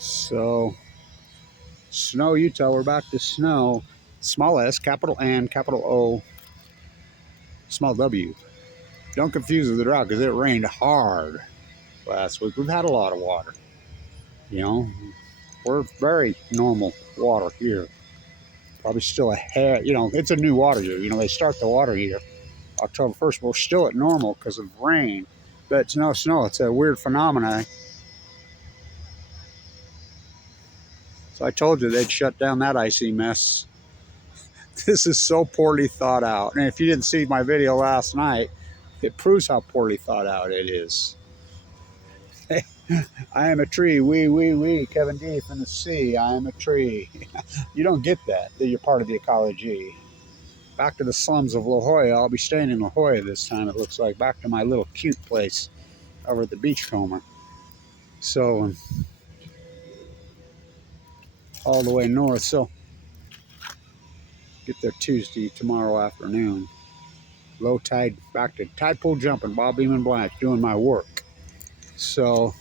So, snow, Utah, we're back to snow. Small s, capital N, capital O, small w. Don't confuse with the drought because it rained hard last week. We've had a lot of water. You know, we're very normal water here. Probably still a hair, you know, it's a new water year. You know, they start the water year October 1st. We're still at normal because of rain, but it's no snow. It's a weird phenomenon. So I told you they'd shut down that icy mess. This is so poorly thought out. And if you didn't see my video last night, it proves how poorly thought out it is. I am a tree, wee, Kevin D from the sea, I am a tree. You don't get that you're part of the ecology. Back to the slums of La Jolla. I'll be staying in La Jolla this time, it looks like. Back to my little cute place over at the Beachcomber. So, all the way north. So, get there Tuesday, tomorrow afternoon. Low tide, back to tide pool jumping, Bob Beam and Blanch, doing my work. So,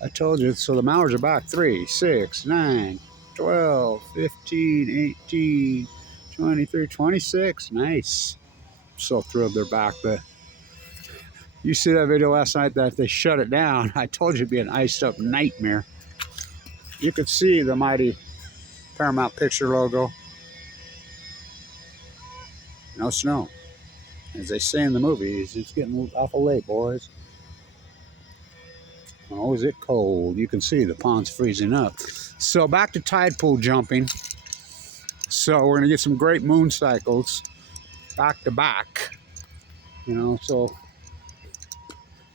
I told you, so the Mowers are back 3, 6, 9, 12, 15, 18, 23, 26. Nice. I'm so thrilled they're back. But you see that video last night that they shut it down. I told you it'd be an iced up nightmare. You could see the mighty Paramount Picture logo. No snow. As they say in the movies, it's getting awful late, boys. Oh, is it cold? You can see the pond's freezing up. So back to tide pool jumping. So we're gonna get some great moon cycles back to back. You know, so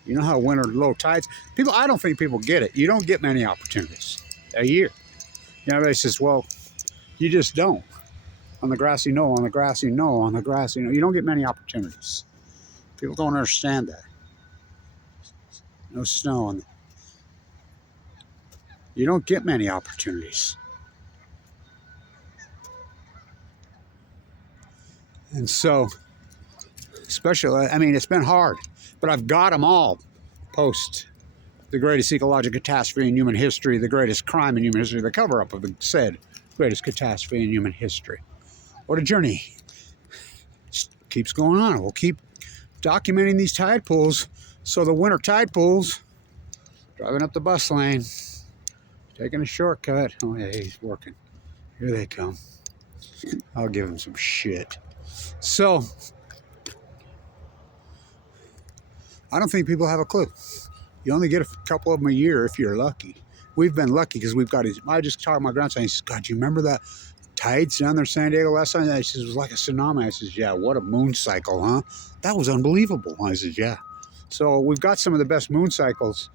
you know how winter low tides. People, I don't think people get it. You don't get many opportunities a year. You know, everybody says, well, you just don't. On the grassy no, on the grassy no, on the grassy no. You don't get many opportunities. People don't understand that. No snow on the, you don't get many opportunities. And so, especially, I mean, it's been hard, but I've got them all post the greatest ecological catastrophe in human history, the greatest crime in human history, the cover-up of the said greatest catastrophe in human history. What a journey. Just keeps going on. We'll keep documenting these tide pools. So the winter tide pools, driving up the bus lane, taking a shortcut. Oh, yeah, he's working. Here they come. I'll give him some shit. So, I don't think people have a clue. You only get a couple of them a year if you're lucky. We've been lucky because we've got, I just talked to my grandson, he says, God, you remember that tides down there in San Diego last time? He says, it was like a tsunami. I says, yeah, what a moon cycle, huh? That was unbelievable. I says, yeah. So we've got some of the best moon cycles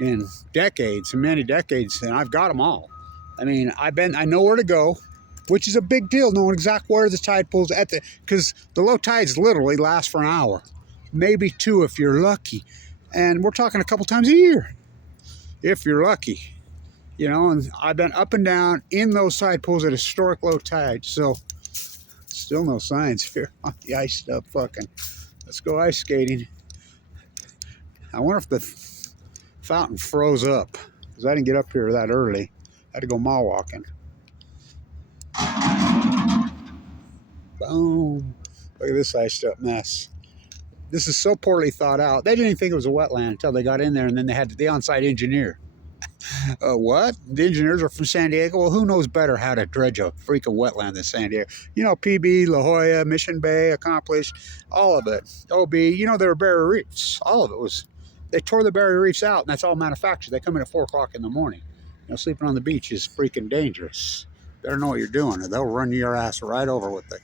in decades, in many decades, and I've got them all. I mean, I know where to go, which is a big deal, knowing exactly where the tide pools at the, because the low tides literally last for an hour, maybe 2 if you're lucky. And we're talking a couple times a year, if you're lucky. You know, and I've been up and down in those tide pools at historic low tide, so still no signs here on the iced up fucking. Let's go ice skating. I wonder if the fountain froze up, because I didn't get up here that early. I had to go mile walking. Boom. Look at this iced up mess. This is so poorly thought out. They didn't even think it was a wetland until they got in there, and then they had the on-site engineer. What? The engineers are from San Diego? Well, who knows better how to dredge a freaking wetland than San Diego? You know, PB, La Jolla, Mission Bay, Accomplished, all of it. OB, you know, there were barrier reefs. All of it was, they tore the barrier reefs out, and that's all manufactured. They come in at 4 o'clock in the morning. You know, sleeping on the beach is freaking dangerous. Better know what you're doing, or they'll run your ass right over with it.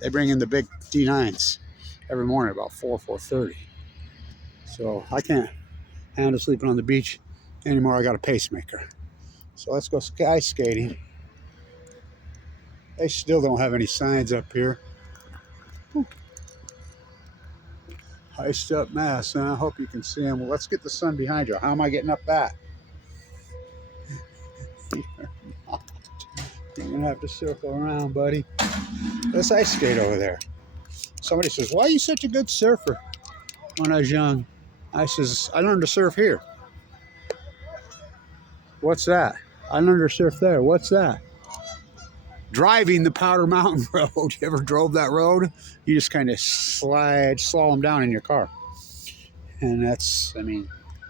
They bring in the big D9s every morning about 4:30. So I can't handle sleeping on the beach anymore. I got a pacemaker. So let's go ice skating. They still don't have any signs up here. Whew. Iced up mass, and I hope you can see them. Well, let's get the sun behind you. How am I getting up that? You're gonna have to circle around, buddy. Let's ice skate over there. Somebody says, why are you such a good surfer? When I was young, I says, I learned to surf here. What's that? I undersurf there. What's that? Driving the Powder Mountain Road. You ever drove that road? You just kind of slalom down in your car. And that's, I mean,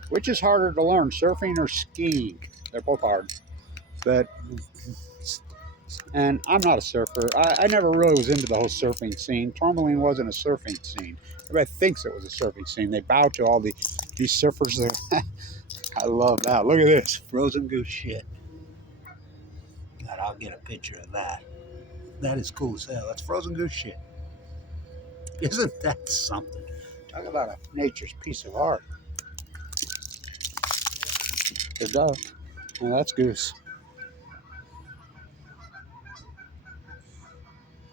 which is harder to learn, surfing or skiing? They're both hard. But, and I'm not a surfer. I never really was into the whole surfing scene. Tourmaline wasn't a surfing scene. Everybody thinks it was a surfing scene. They bow to all these surfers that I love that. Look at this. Frozen goose shit. God, I'll get a picture of that. That is cool as hell. That's frozen goose shit. Isn't that something? Talk about a nature's piece of art. The duck. Well, that's goose.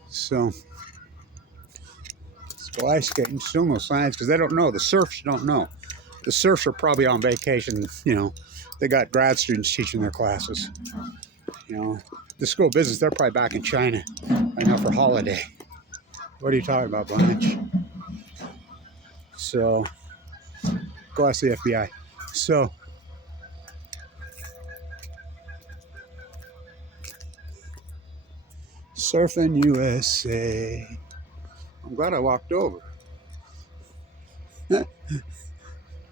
So, let's go ice skating. Still no signs because they don't know. The surfs don't know. The surfs are probably on vacation. You know, they got grad students teaching their classes. You know, the school of business, they're probably back in China right now for holiday. What are you talking about, Blanch? So, go ask the FBI. So, Surfing USA. I'm glad I walked over.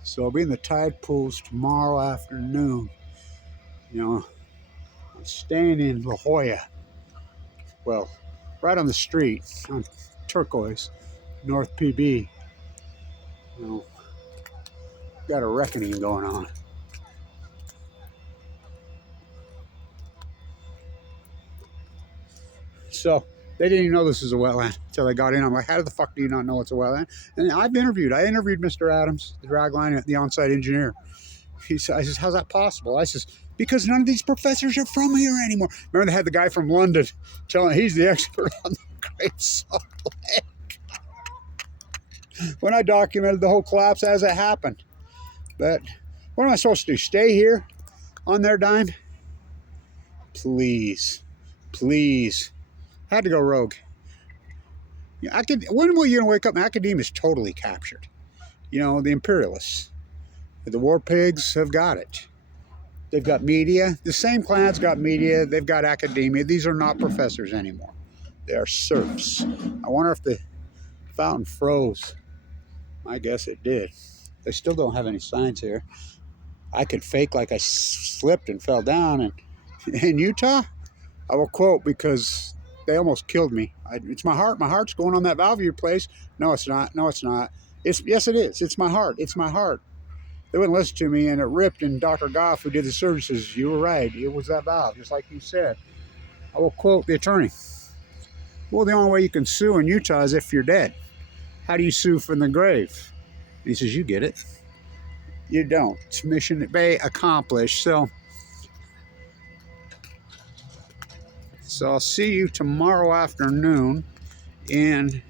So I'll be in the tide pools tomorrow afternoon. You know, I'm staying in La Jolla. Well, right on the street on Turquoise, North PB. You know, got a reckoning going on. So they didn't even know this was a wetland until they got in. I'm like, how the fuck do you not know it's a wetland? And I interviewed Mr. Adams, the dragline, the on-site engineer. I says, how's that possible? I says, because none of these professors are from here anymore. Remember they had the guy from London telling he's the expert on the Great Salt Lake. When I documented the whole collapse as it happened. But what am I supposed to do? Stay here on their dime? Please. Please. Had to go rogue. When will you wake up? Academia is totally captured. You know, the imperialists. The war pigs have got it. They've got media. The same clan's got media. They've got academia. These are not professors anymore. They are serfs. I wonder if the fountain froze. I guess it did. They still don't have any signs here. I could fake like I slipped and fell down. And in Utah, I will quote because they almost killed me. It's my heart. My heart's going on that valve you place. No, it's not. No, it's not. Yes, it is. It's my heart. It's my heart. They wouldn't listen to me, and it ripped. And Dr. Goff, who did the services, you were right. It was that valve, just like you said. I will quote the attorney. Well, the only way you can sue in Utah is if you're dead. How do you sue from the grave? And he says, you get it. You don't. It's mission accomplished. So I'll see you tomorrow afternoon in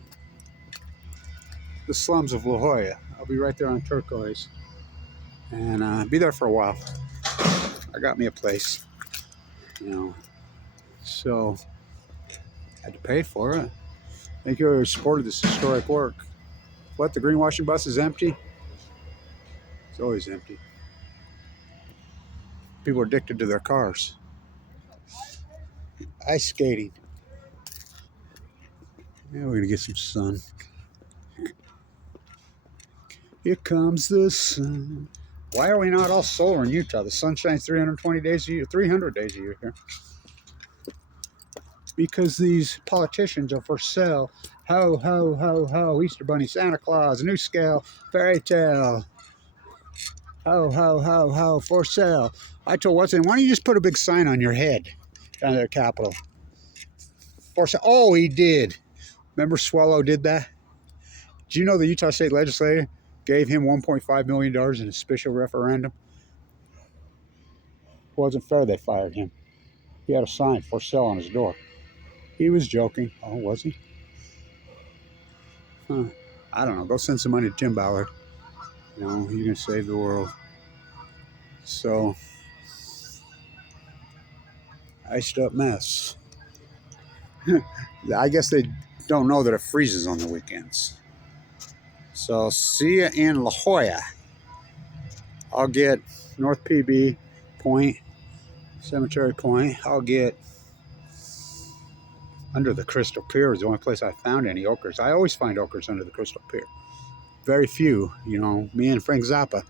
the slums of La Jolla. I'll be right there on Turquoise. And be there for a while. I got me a place, you know, so I had to pay for it. Thank you for supporting this historic work. What, the greenwashing bus is empty? It's always empty. People are addicted to their cars. Ice skating. Yeah, we're gonna get some sun. Here comes the sun. Why are we not all solar in Utah? The sun shines 320 days a year, 300 days a year here. Because these politicians are for sale. Ho, ho, ho, ho. Easter Bunny, Santa Claus, new scale, fairy tale. Ho, ho, ho, ho, for sale. I told Watson, why don't you just put a big sign on your head down at the Capitol? For sale. Oh, he did. Remember Swallow did that? Did you know the Utah State Legislature gave him $1.5 million in a special referendum? It wasn't fair they fired him. He had a sign for sale on his door. He was joking. Oh, was he? Huh. I don't know. Go send some money to Tim Ballard. You know, you can save the world. So, iced up mess. I guess they don't know that it freezes on the weekends. So, see you in La Jolla. I'll get North PB Point Cemetery Point. I'll get under the Crystal Pier is the only place I found any ochres. I always find ochres under the Crystal Pier. Very few, you know. Me and Frank Zappa,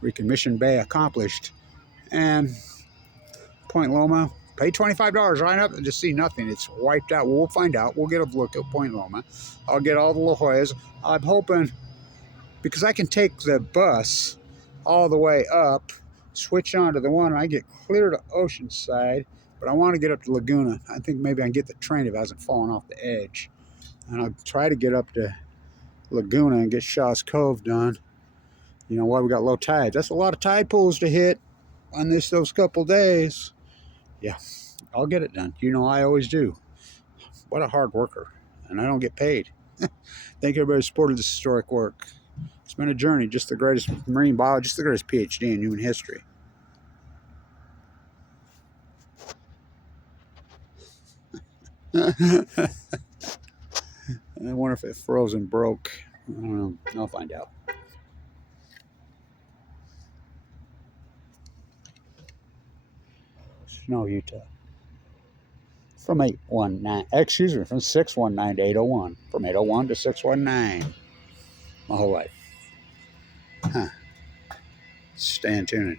freaking Mission Bay accomplished. And Point Loma, pay $25 right up and just see nothing. It's wiped out. We'll find out. We'll get a look at Point Loma. I'll get all the La Joillas. I'm hoping, because I can take the bus all the way up, switch onto the one, and I get clear to Oceanside, but I want to get up to Laguna. I think maybe I can get the train if it hasn't fallen off the edge. And I'll try to get up to Laguna and get Shaw's Cove done. You know, while we got low tide. That's a lot of tide pools to hit on those couple days. Yeah, I'll get it done. You know, I always do. What a hard worker. And I don't get paid. Thank everybody who supported this historic work. It's been a journey. Just the greatest marine biologist, the greatest PhD in human history. I wonder if it froze and broke. I don't know. I'll find out. Snow, Utah. From 819, excuse me, from 619 to 801. From 801 to 619. My whole life. Huh. Stay tuned.